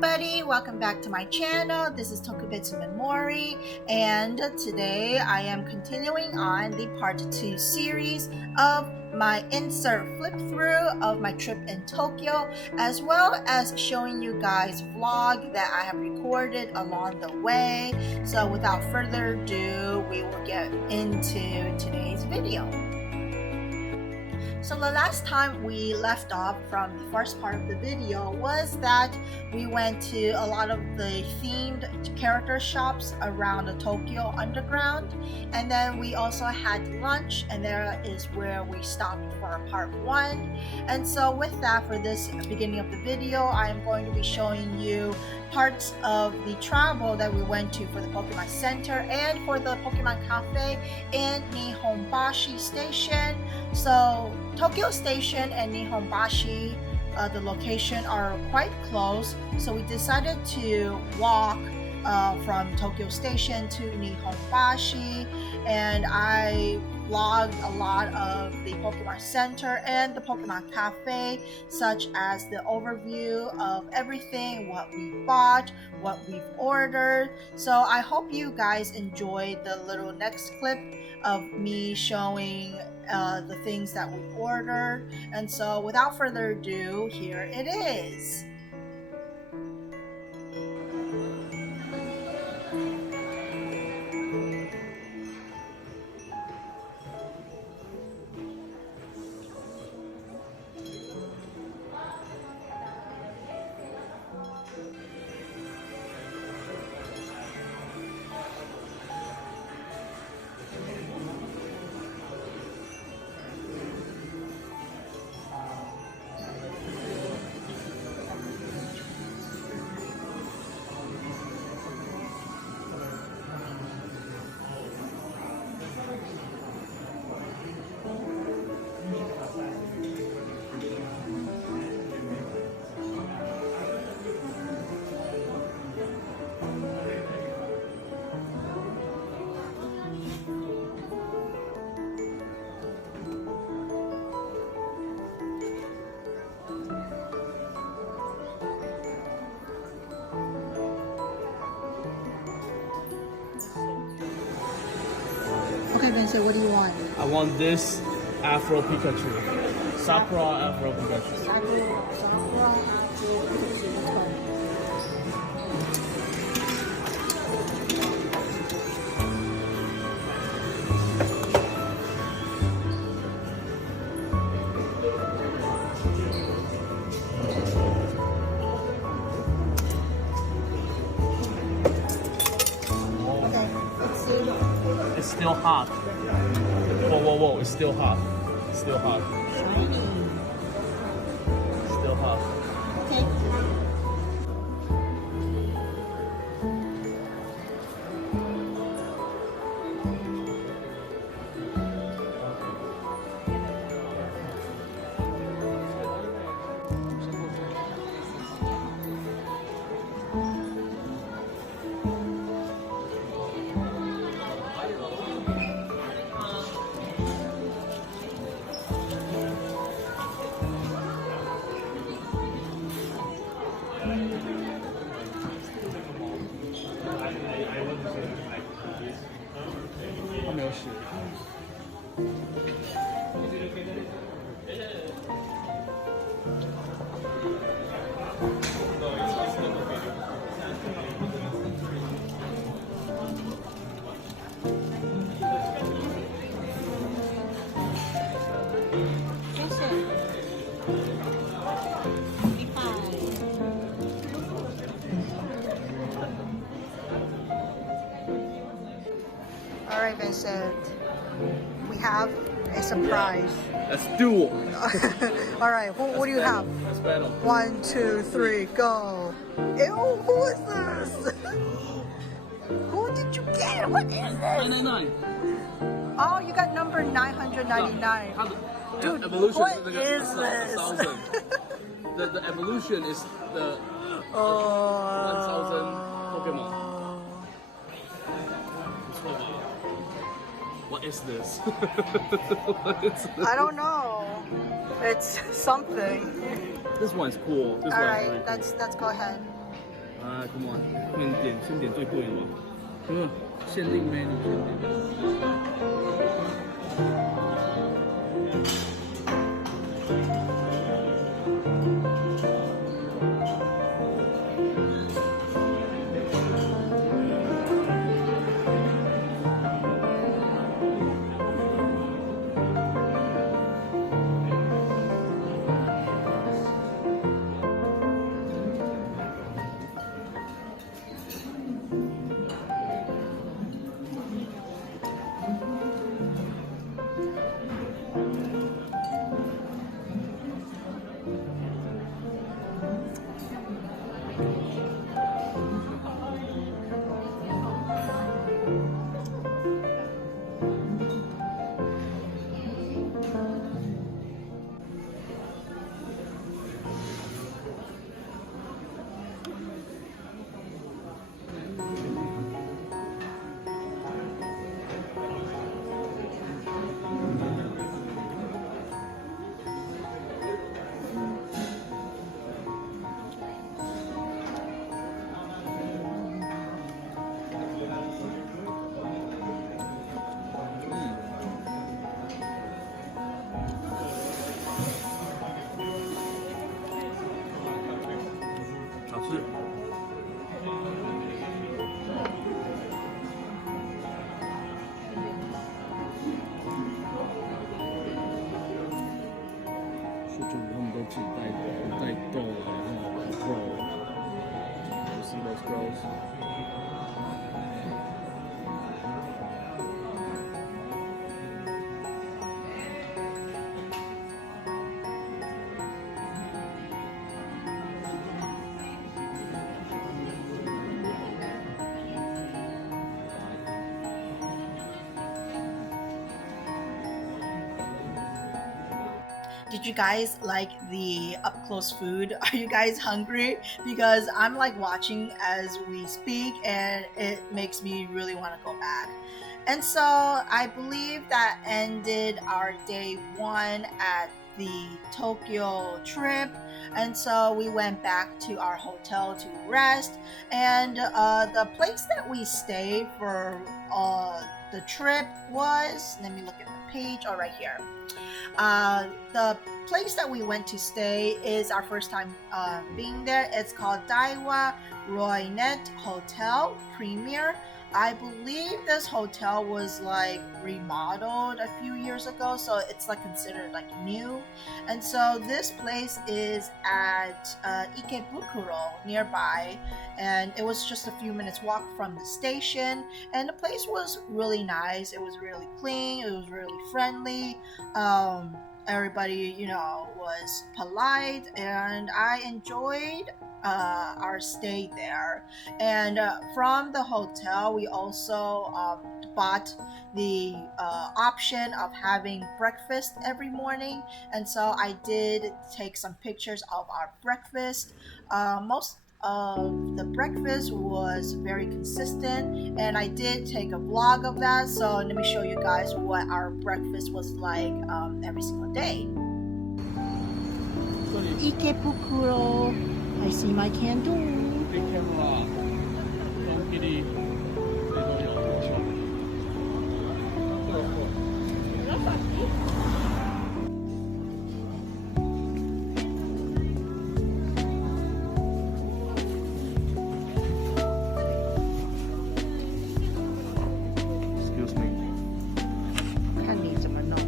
everybody, welcome back to my channel. This is Tokubetsu Memori, and today I am continuing on the part 2 series of my insert flip through of my trip in Tokyo, as well as showing you guys vlog that I have recorded along the way. So without further ado, we will get into today's video. So the last time we left off from the first part of the video was that we went to a lot of the themed character shops around the Tokyo Underground, and then we also had lunch, and there is where we stopped for part 1. And so with that, for this beginning of the video, I am going to be showing you parts of the travel that we went to for the Pokemon Center and for the Pokemon Cafe in Nihombashi Station. So Tokyo Station and Nihombashi, the location are quite close, so we decided to walk from Tokyo Station to Nihombashi, and I vlogged a lot of the Pokemon Center and the Pokemon Cafe, such as the overview of everything, what we bought, what we've ordered. So I hope you guys enjoyed the little next clip of me showing the things that we ordered. And so without further ado, here it is. Okay, Vincent, what do you want? I want this Afro Pikachu. Sakura Afro Pikachu. Sakura Afro Pikachu. It's still hot. Whoa, it's still hot. It's still hot. Still hot. Okay. All right, Vincent, we have a surprise. Let's duel. All right, what do you have? Let's battle. 1, 2, 3, go. Ew, who is this? Who did you get? What is this? 999. Oh, you got number 999. Dude, evolution what is is this? 1,000. the evolution is the 1,000 Pokemon. What is this? What is this? I don't know. It's something. This one's cool. This All one's right, really cool. let's go ahead. come on，先点最贵的吧。限定 menu 限定。好吃。是这里他们都自己带豆，然后肉。You see those girls? Did you guys like the up close food? Are you guys hungry? Because I'm like watching as we speak and it makes me really want to go back. And so I believe that ended our day 1 at the Tokyo trip. And so we went back to our hotel to rest. And the place that we stayed for the trip was, let me look at the page, right here. The place that we went to stay is our first time being there. It's called Daiwa Roynet Hotel Premier. I believe this hotel was like remodeled a few years ago, so it's like considered like new. And so this place is at Ikebukuro nearby, and it was just a few minutes walk from the station. And the place was really nice. It was really clean. It was really friendly. Everybody, was polite, and I enjoyed our stay there. And from the hotel, we also bought the option of having breakfast every morning. And so I did take some pictures of our breakfast. Most of the breakfast was very consistent, and I did take a vlog of that, so let me show you guys what our breakfast was like every single day. Ikebukuro, I see my candle. Big camera. Don't kitty. Excuse me. 看你怎么弄。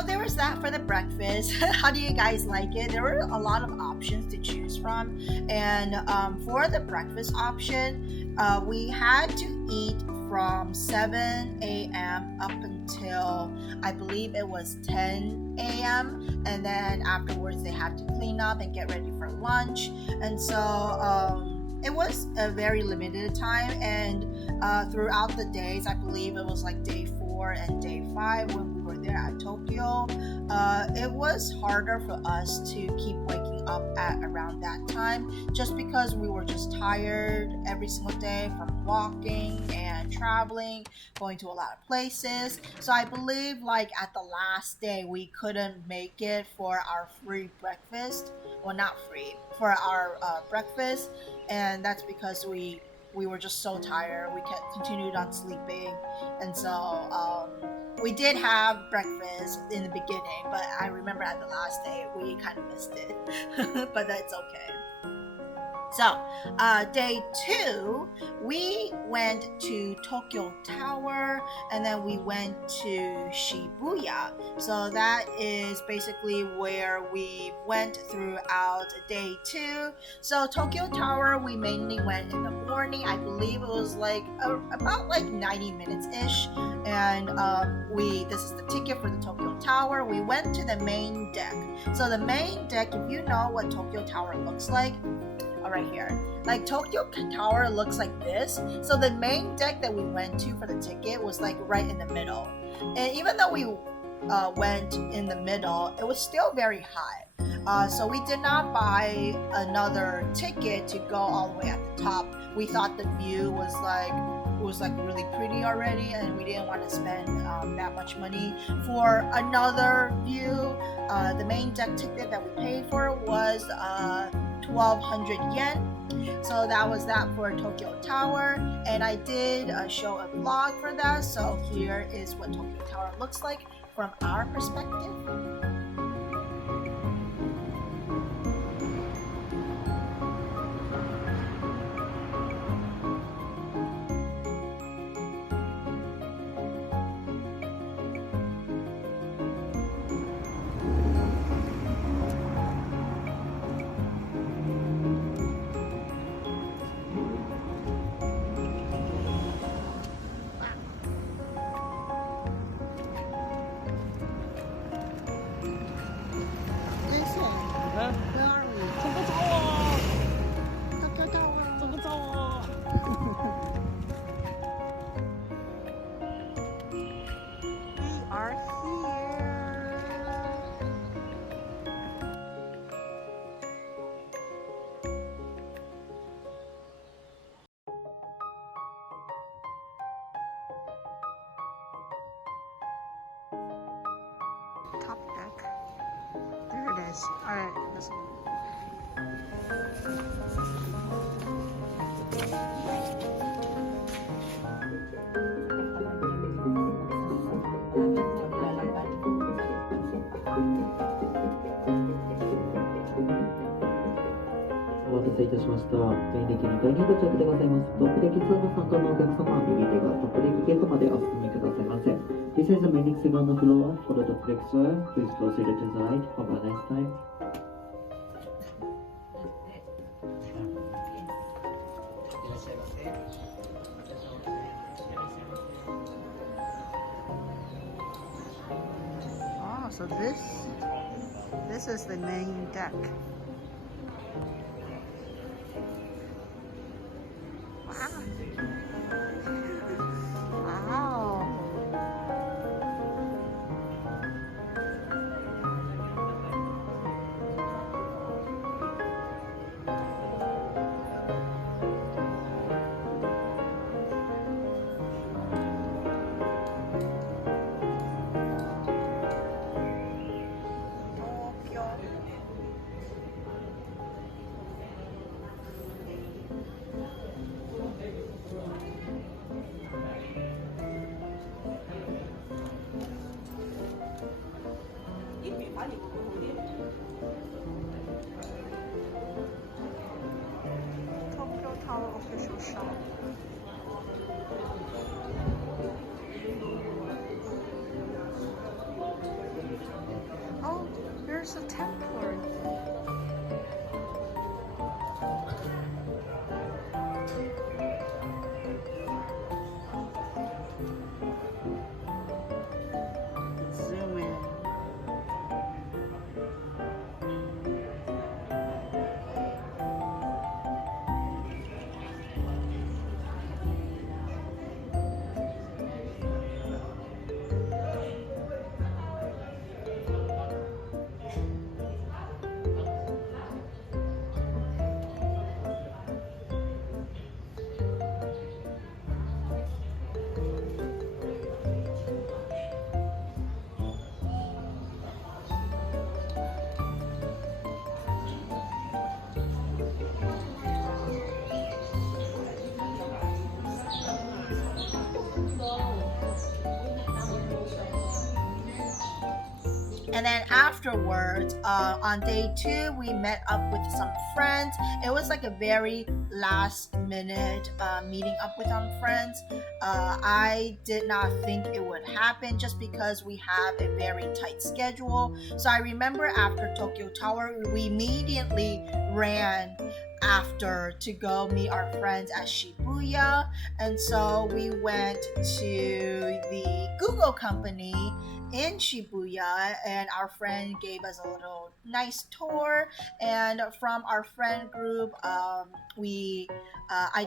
so there was that for the breakfast. How do you guys like it? There were a lot of options to choose from, and for the breakfast option, we had to eat from 7 a.m. up until I believe it was 10 a.m. and then afterwards they had to clean up and get ready for lunch, and so it was a very limited time, and throughout the days, I believe it was like day 4 and day 5 when we were there at Tokyo, it was harder for us to keep waking up at around that time just because we were just tired every single day from walking and traveling, going to a lot of places. So I believe like at the last day we couldn't make it for our free breakfast. Well, not free, for our breakfast, and that's because we were just so tired. We kept continued on sleeping, and so we did have breakfast in the beginning, but I remember at the last day we kind of missed it. But that's okay. So, day 2, we went to Tokyo Tower and then we went to Shibuya. So, that is basically where we went throughout day 2. So, Tokyo Tower, we mainly went in the morning. I believe it was like about like 90 minutes ish. And this is the ticket for the Tokyo Tower. We went to the main deck. So, the main deck, if you know what Tokyo Tower looks like, right here. Like Tokyo Tower looks like this. So the main deck that we went to for the ticket was like right in the middle. And even though we went in the middle, it was still very high. So we did not buy another ticket to go all the way at the top. We thought the view was like really pretty already, and we didn't want to spend that much money for another view. The main deck ticket that we paid for was 1,200 yen. So that was that for Tokyo Tower, and I did show a vlog for that. So here is what Tokyo Tower looks like from our perspective. Top deck. There it is. Alright, let's go.お待たせいたしました。メインデッキ2階に到着でございます。トップデッキツアーの参加のお客様は右手がトップデッキゲートまでお進みくださいませ。This is the main deck on the floor for the top deck tour. Please proceed to the right. Have a nice time. Oh, so this is the main deck. Wow. there's a temple. Zoom in. And then afterwards, on day 2, we met up with some friends. It was like a very last minute meeting up with some friends. I did not think it would happen just because we have a very tight schedule. So I remember after Tokyo Tower, we immediately ran after to go meet our friends at Shibuya. And so we went to the Google company in Shibuya, and our friend gave us a little nice tour. And from our friend group, I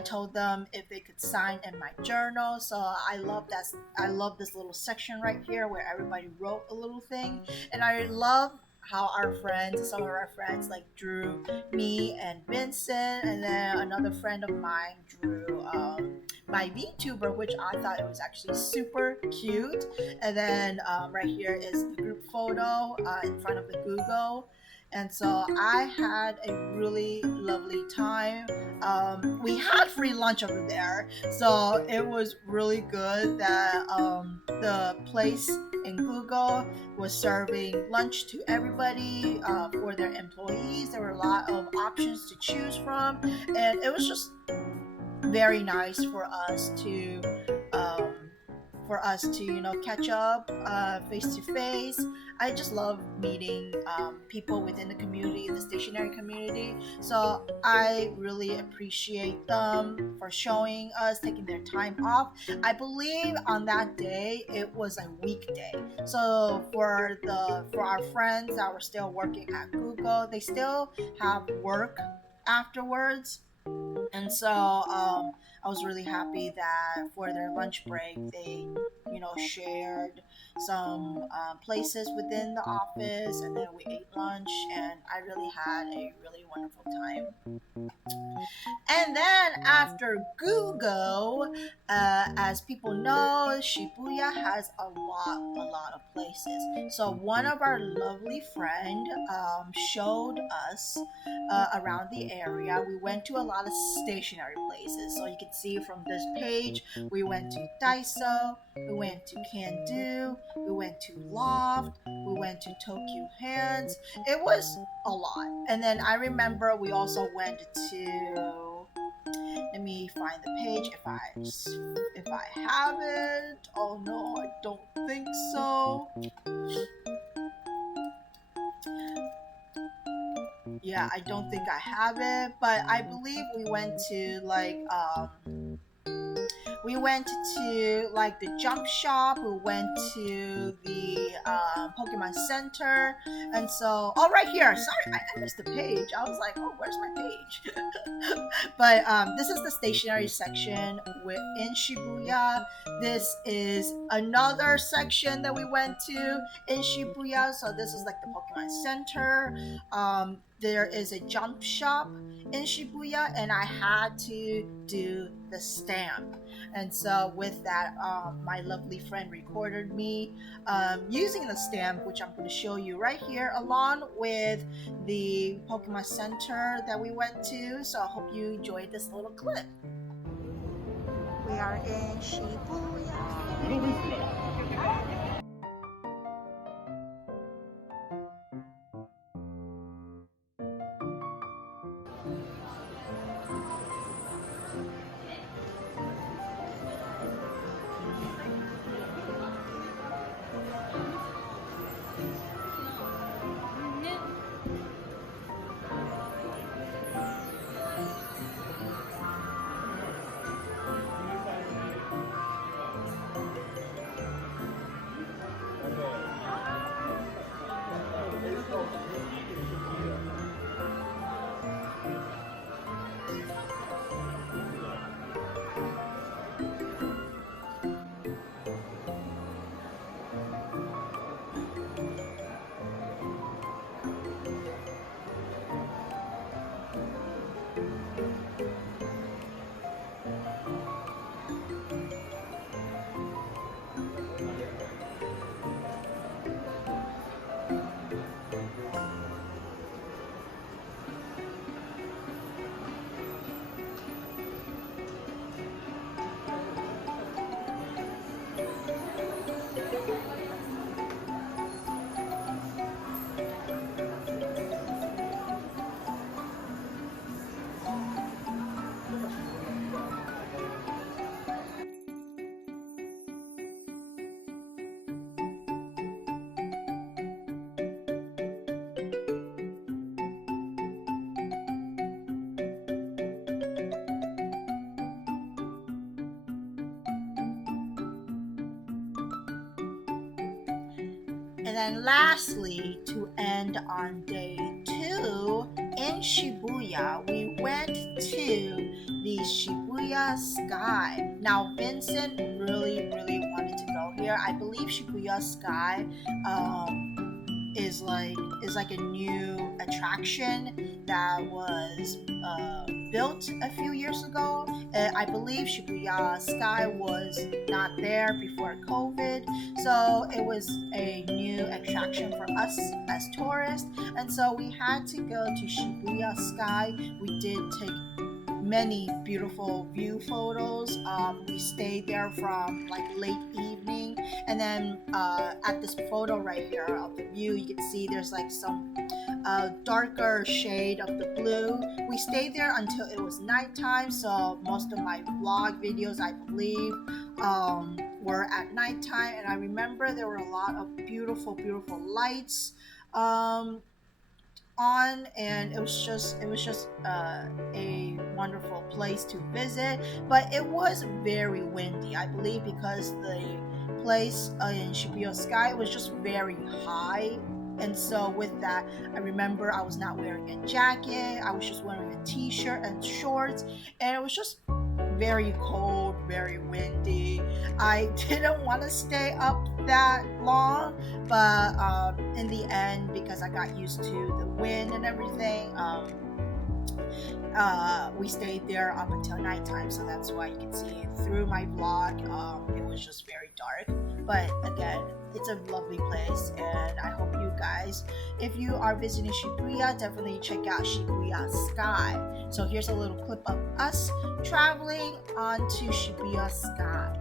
told them if they could sign in my journal. So I love this little section right here where everybody wrote a little thing, and I love how some of our friends like drew me and Vincent, and then another friend of mine drew my VTuber, which I thought it was actually super cute. And then right here is the group photo in front of the Google. And so I had a really lovely time. We had free lunch over there, so it was really good that the place in Google was serving lunch to everybody for their employees. There were a lot of options to choose from, and it was just very nice for us to catch up face to face. I just love meeting people within the community, the stationery community. So I really appreciate them for showing us, taking their time off. I believe on that day it was a weekday. So for our friends that were still working at Google, they still have work afterwards. And so I was really happy that for their lunch break they shared some places within the office, and then we ate lunch, and I really had a really wonderful time. And then after Google, as people know, Shibuya has a lot of places. So one of our lovely friend showed us around the area. We went to a lot of stationery places. So you can see from this page, we went to Daiso, we went to Can-Do, we went to Loft, we went to Tokyo Hands. It was a lot. And then I remember we also went to, let me find the page if I have it. Oh no, I don't think so. Yeah, I don't think I have it, but I believe we went to the jump shop, we went to the Pokemon Center, and so, oh, right here, sorry, I missed the page. I was like, oh, where's my page? But this is the stationery section in Shibuya. This is another section that we went to in Shibuya, so this is like the Pokemon Center. There is a jump shop in Shibuya, and I had to do the stamp. And so with that, my lovely friend recorded me using the stamp, which I'm going to show you right here, along with the Pokemon Center that we went to. So I hope you enjoyed this little clip. We are in Shibuya. And then lastly, to end on day 2 in Shibuya, we went to the Shibuya Sky. Now Vincent really wanted to go here. I believe Shibuya Sky is like a new attraction that was built a few years ago. I believe Shibuya Sky was not there before COVID, so it was a new attraction for us as tourists, and so we had to go to Shibuya Sky. We did take many beautiful view photos. We stayed there from like late evening, and then at this photo right here of the view, you can see there's like some darker shade of the blue. We stayed there until it was nighttime, so most of my vlog videos, I believe, were at nighttime. And I remember there were a lot of beautiful lights on, and it was just a wonderful place to visit. But it was very windy, I believe, because the place in Shibuya Sky was just very high. And so with that, I remember I was not wearing a jacket. I was just wearing a t-shirt and shorts, and it was just very cold, very windy. I didn't want to stay up that long, but in the end, because I got used to the wind and everything, we stayed there up until nighttime. So that's why you can see through my vlog, it was just very dark. But again, it's a lovely place, and I hope you guys, if you are visiting Shibuya, definitely check out Shibuya Sky. So here's a little clip of us traveling onto Shibuya Sky.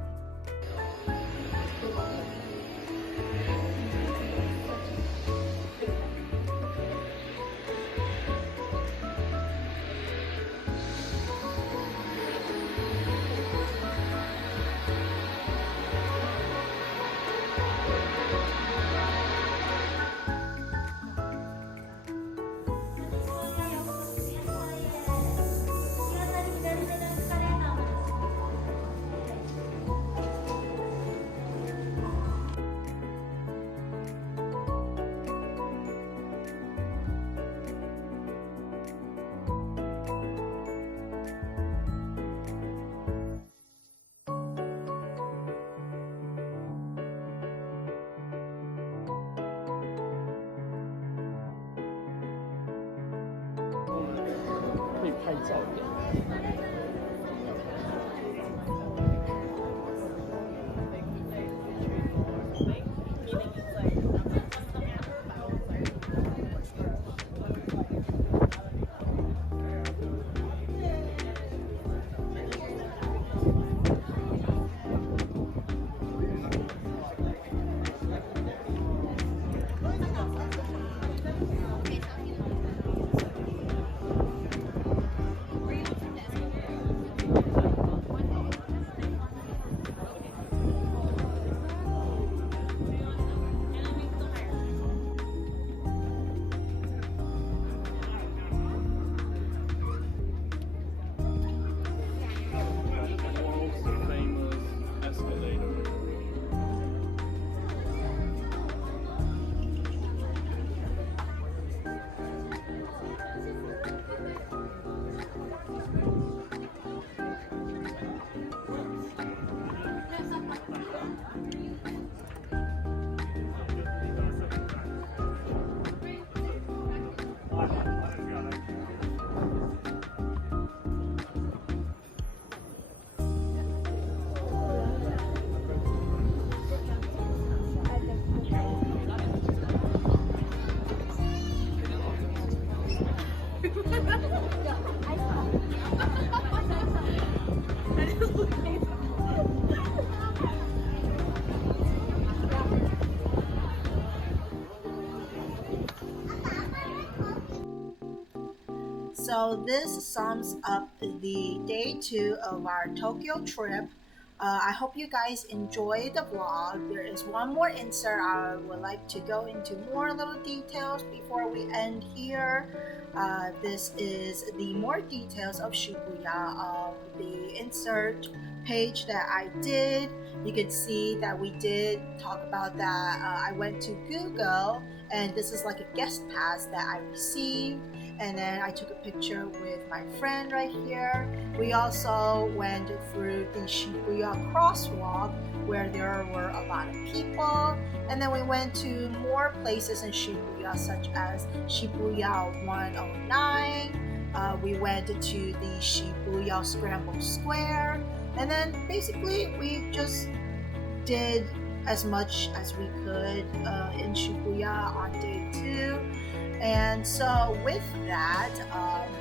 So this sums up the day 2 of our Tokyo trip. I hope you guys enjoy the vlog. There is one more insert. I would like to go into more little details before we end here. This is the more details of Shibuya, of the insert page that I did. you could see that we did talk about that. I went to Google, and this is like a guest pass that I received. And then I took a picture with my friend right here. We also went through the Shibuya crosswalk where there were a lot of people. And then we went to more places in Shibuya, such as Shibuya 109. We went to the Shibuya Scramble Square. And then basically we just did as much as we could in Shibuya on day 2. And so with that,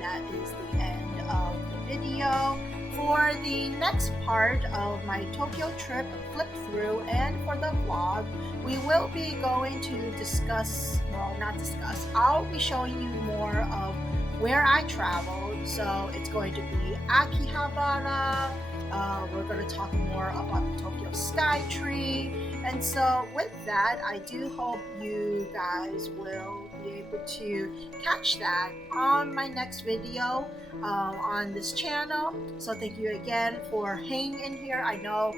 that is the end of the video. For the next part of my Tokyo trip flip through and for the vlog, we will be going to discuss, well, not discuss, I'll be showing you more of where I traveled. So it's going to be Akihabara. We're going to talk more about the Tokyo Sky Tree. And so with that, I do hope you guys will be able to catch that on my next video on this channel. So thank you again for hanging in here. I know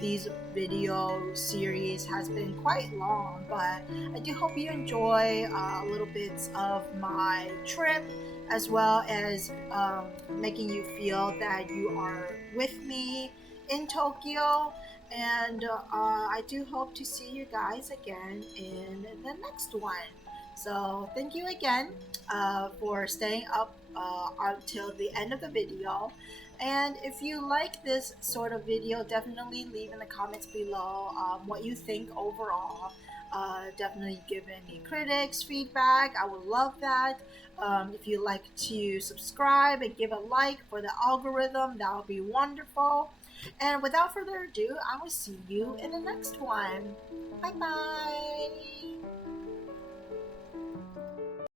these video series has been quite long, but I do hope you enjoy little bits of my trip, as well as making you feel that you are with me in Tokyo. And I do hope to see you guys again in the next one. So thank you again for staying up until the end of the video. And if you like this sort of video, definitely leave in the comments below what you think overall. Definitely give any critics feedback. I would love that. If you like to subscribe and give a like for the algorithm, that would be wonderful. And without further ado, I will see you in the next one. Bye bye.